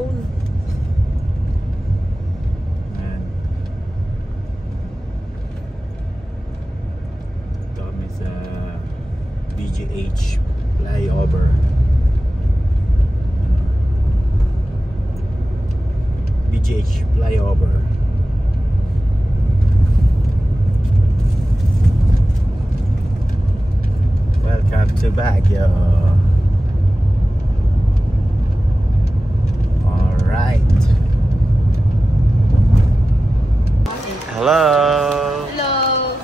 phone. Ayan. Ito kami sa BGH flyover. BGH flyover. Welcome to Baguio. Alright. Hello. Hello.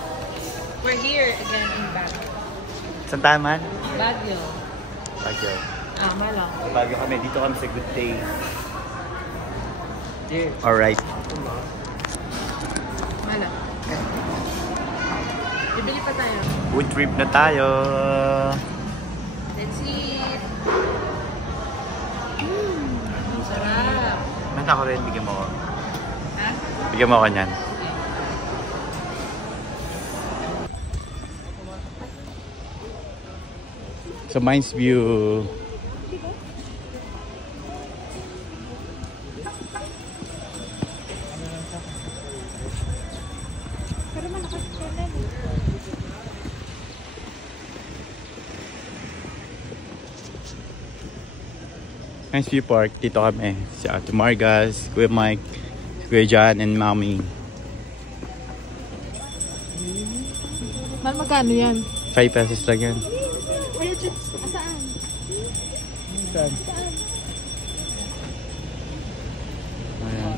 We're here again in Baguio. Saan tayo man? Baguio. Baguio. Malang. Baguio kami. Dito kami sa Good Day. Alright. Malang. Bibili pa tayo. Food trip na tayo. Let's eat. Sarap. Manta ko rin. Bigyan mo ko. Ha? Bigyan mo ko niyan. Sa Mines View. Mines View Park. Dito kami. Si Ate Margas, Kuya Mike, Kuya John, and Mami. Magkano yan? 5 pesos lang yan. Saan? Saan? Ayan.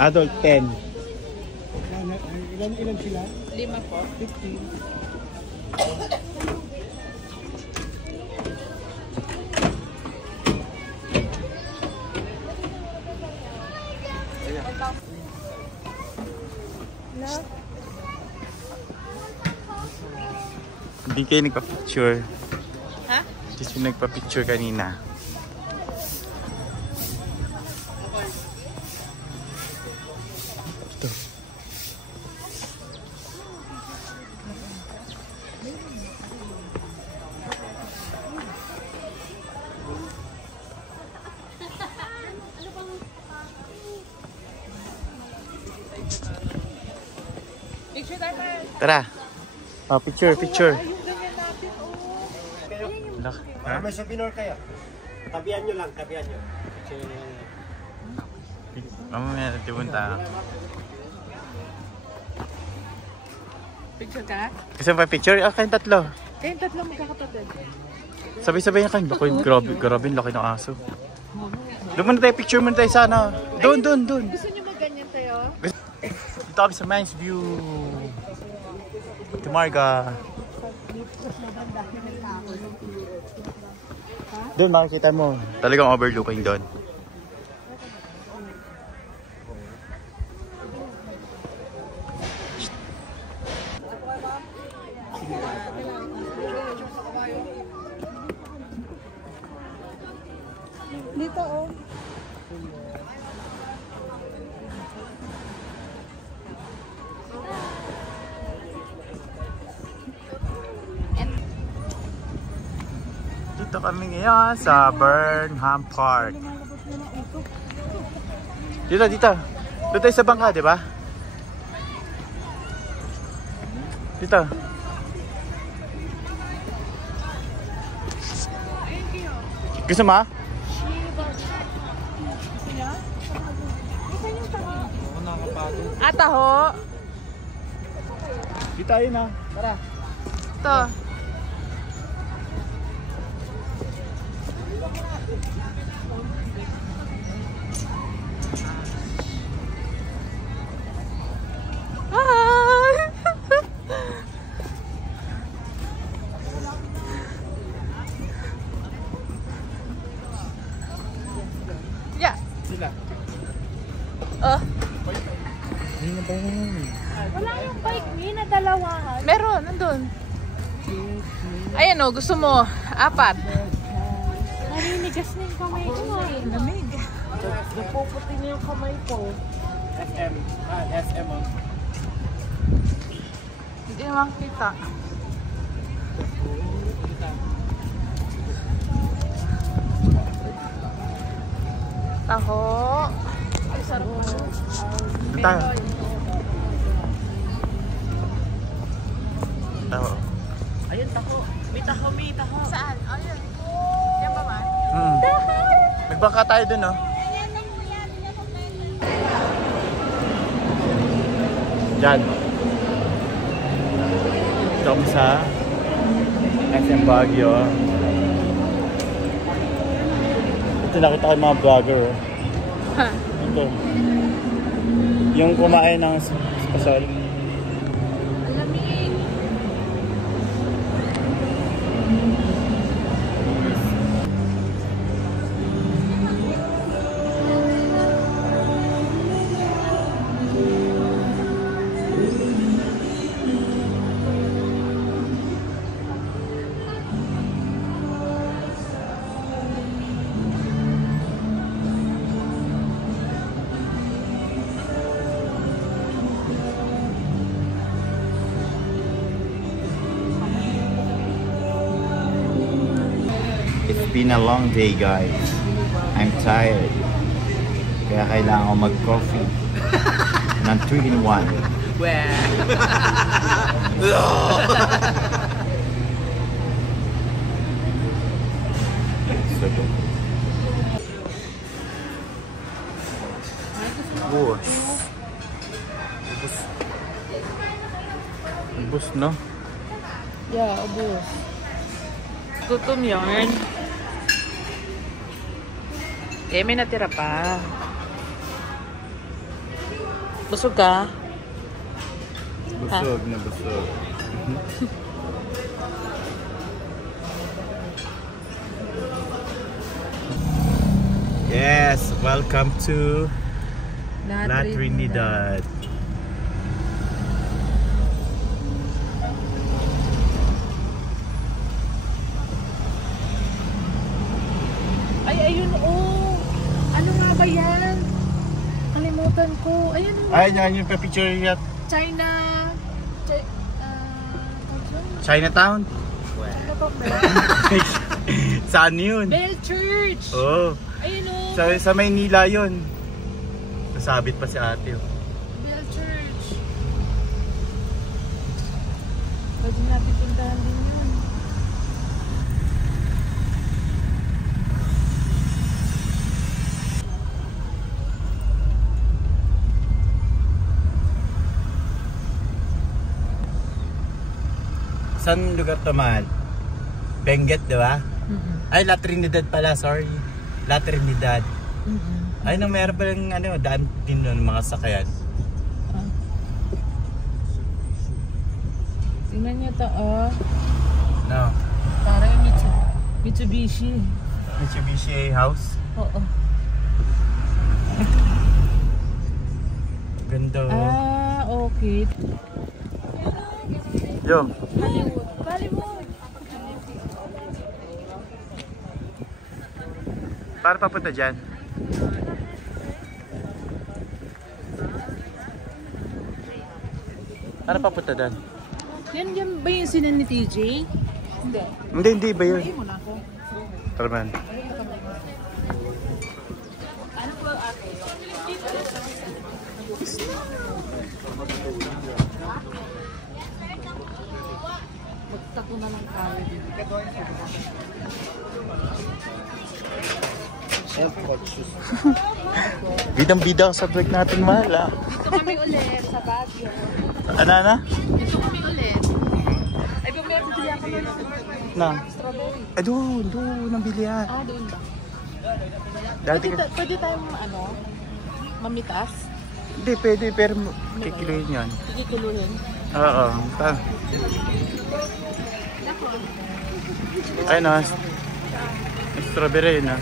Adult 10. Ilan sila? 5 po. 15. Hindi kayo nagpa-picture. Ha? Just yung nagpa-picture kanina. Ito. Picture tayo. Tara. Picture, picture. Ha? May souvenir kayo. Tabihan nyo lang, tabihan nyo. Mamaya natin punta. Picture ka? Kasi pa picture? Ah, kayong tatlo. Kayong tatlo magkakapatid. Sabay-sabay na kayo. Laki, grabe, laki ng aso. Doon muna tayo, picture muna tayo sana. Doon. Gusto nyo magganyan tayo? Dito kami sa Mines View. Tumarga. Doon makikita mo. Talagang overlooking doon. Dito oh. Dito kami ngayon sa Burnham Park. Dito. Doon tayo sa bangka, di ba? Dito. Gusto mo? Taho. Dito tayo na. Tara. Ito. Yeah. Sila. Ayun na ba yun? Wala yung bike ni na dalawahan. Meron, nandun. Ayan o, gusto mo. 4. Namimigas na yung kamay ko. Lamig. Napuputi niya yung kamay ko. SM. SM. Hindi naman kita. Taho. Ay, sarap. Doon tayo. Taho. Ayun, taho. May taho, may taho. Saan? Ayun. Yan ba man? Nagbangka tayo dun, no? Diyan. Itong sa SM Baguio. Ito nakita ko yung mga vlogger. Ito. Yung kumain ng pasol. Lamig. It's been a long day, guys. I'm tired. Kaya kailangan ko mag-coffee. ng 3-in-1. So good. Bus. Bus. Bus, no? Yeah, ubos. Gutom yarn. Eh, may natira pa. Busog ka? Busog na busog. Yes, welcome to La Trinidad. Ay, ayun, oh. Ano nga ba yan? Kalimutan ko. Ayun, oh. Ay, yan yung picture niya. China. Chinatown? Ano ba ba? Saan yun? Bell Church. Oo. Ayun, oh. Sa Maynila yun. Nasabit pa si ate. Oh. Bell Church. Pwede natin puntahan din yun. Saan lugar to, man? Benguet, di ba? Ay, La Trinidad pala, sorry. La Trinidad. Ay, no, meron pa lang daan din nun, mga sakayan. Tingnan niyo to, oh. No. Parang Mitsubishi. Mitsubishi House. Oo. Ganda. Ah, okay. Yo. Hollywood. Para papunta dyan. Para papunta dyan. Yan ba yung sinan ni TJ? Hindi. Hindi ba yun? Ay, muna ako. Tara man. Ano po ate? Magtako na lang tayo dito. Self-conscious. Bidang-bida sa break natin, mahal, ah. Dito kami ulit sa Baguio. Ano? Dito kami ulit. Ay, bumili ako ng Na? strawberry. Ay, doon, ang bilihan. Ah, doon ba? Dati Pwede tayong mamitas? Hindi, pwede, pero kikiluhin yan. Kikikuluhin? Oo. Ay, no. Strawberry, na.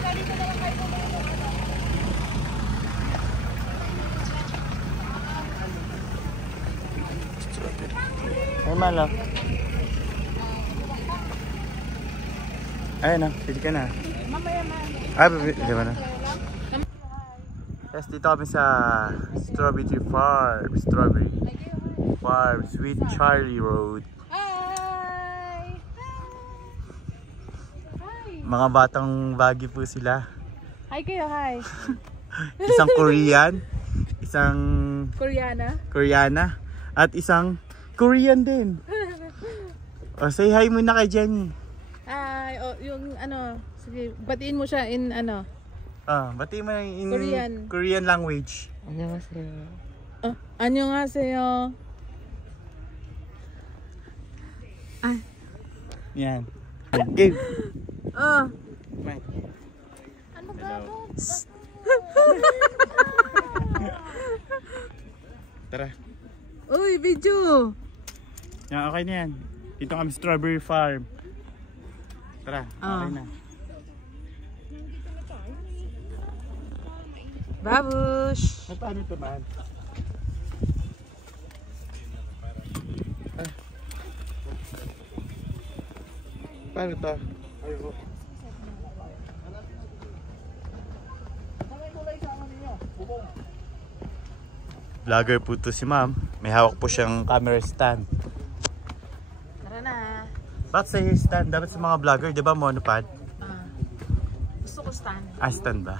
Ay, malak. Ayun na, pili ka na. Mamaya. Di ba na? Yes, dito kami sa Strawberry Farm. Strawberry Farm, Sweet Charlie Road. Hi! Mga batang Baguio po sila. Hi kayo, hi. Isang Korean, isang Koreana. at isang Korean din. O, say hi muna kay Jenny. Hi, yung ano, sige, batiin mo siya in ano. Bati mo in Korean language. 안녕하세요. Yan. Game. Mike. Ano ba? Tara. Uy, video. Yan, okay na yan. Dito kami Strawberry Farm. Tara, okay na. Babush. Paano ito man? Paano ito? Vlogger po to si ma'am. May hawak po siyang camera stand. Tara na. Bakit sa stand? Dapat sa mga vlogger, di ba monopod? Gusto ko stand. Stand ba?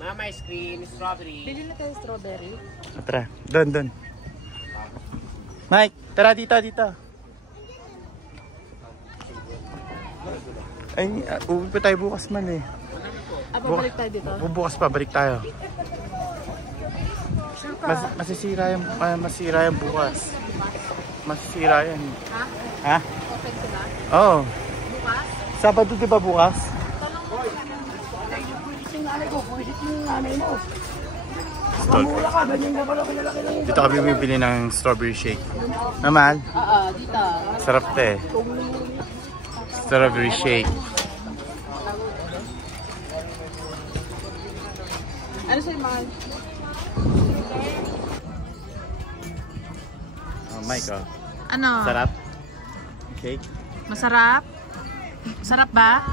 Mama, ice cream, strawberry. Bili na tayo strawberry. Tara, doon. Mike, tara dito. Ay, uwi pa tayo bukas man eh. Babalik tayo dito. Bukas pa, balik tayo. Sure ka? Masira yung bukas. Masira yan. Ha? Open sila? Oo. Bukas? Sabado di ba bukas? Dito kami bibili ng strawberry shake. Naman? Dito. Sarap te. Strawberry shake. Ano sa'yo, mahal? Mike, oh. Ano? Sarap? Shake? Masarap? Sarap ba?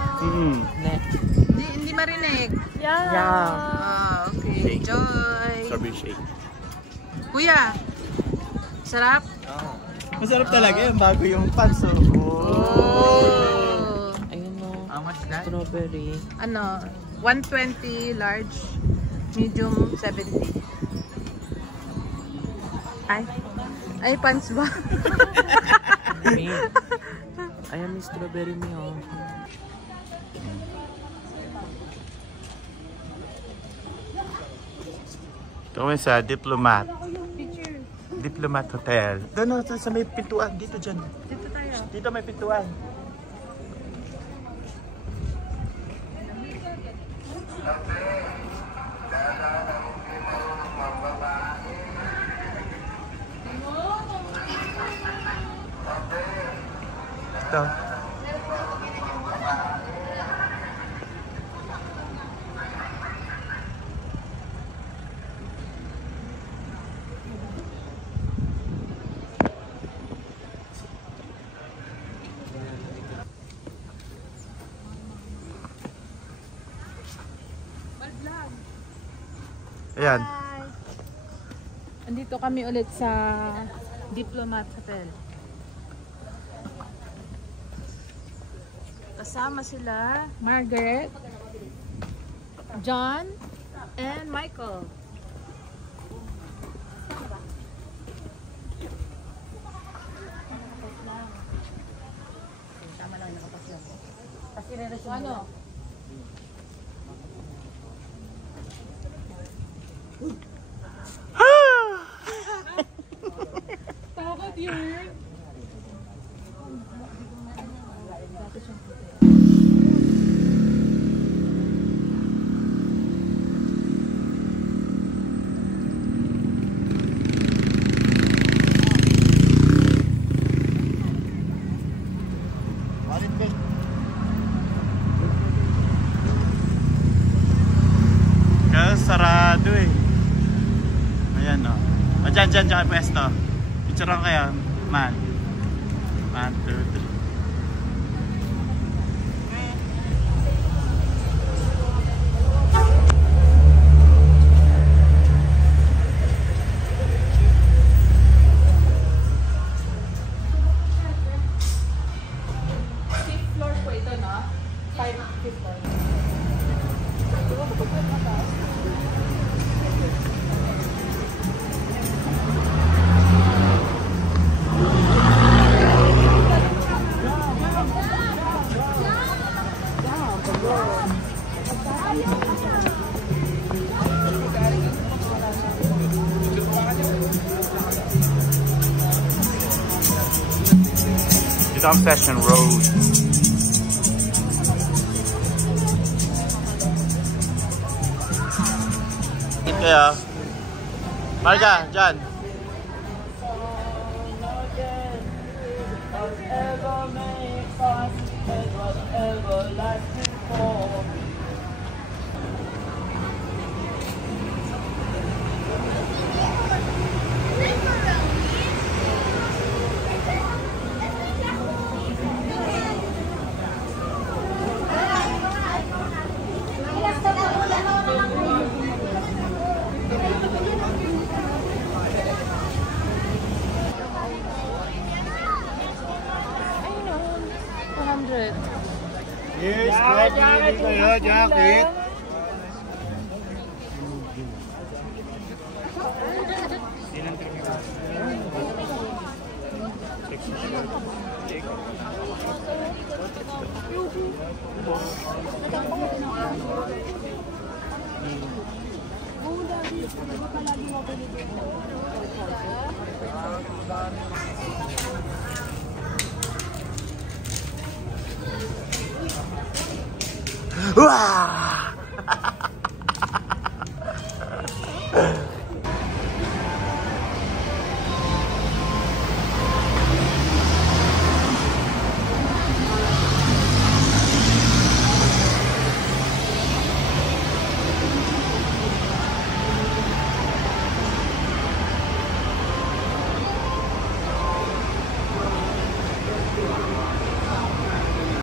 Hindi marinig. Yeah. Okay. Shake. Enjoy. Strawberry shake. Kuya, sarap? Masarap talaga yung bago yung panso. Ayun o. How much that? Strawberry. Ano? 120 large. Medium 70. Ay, pants ba? Ayan, may strawberry mo yun. Ito kami sa Diplomat. Diplomat Hotel. Doon sa may pintuan. Dito dyan. Dito tayo. Dito may pintuan. Ito. Ayan. Andito kami ulit sa Diplomat Hotel. Kasama sila Margaret, John, and Michael. Tama lang, nakapasya ko. Kasi ano? Takot yun. sarado eh. Ayan o. O dyan, dyan pwesto. Picture lang kayo. Man. 1, 2, 3. Floor po ito, no? 5th floor. Dito ang Session Road. Kaya, Marga, dyan. Yes, jacket kayo, jacket. Wah!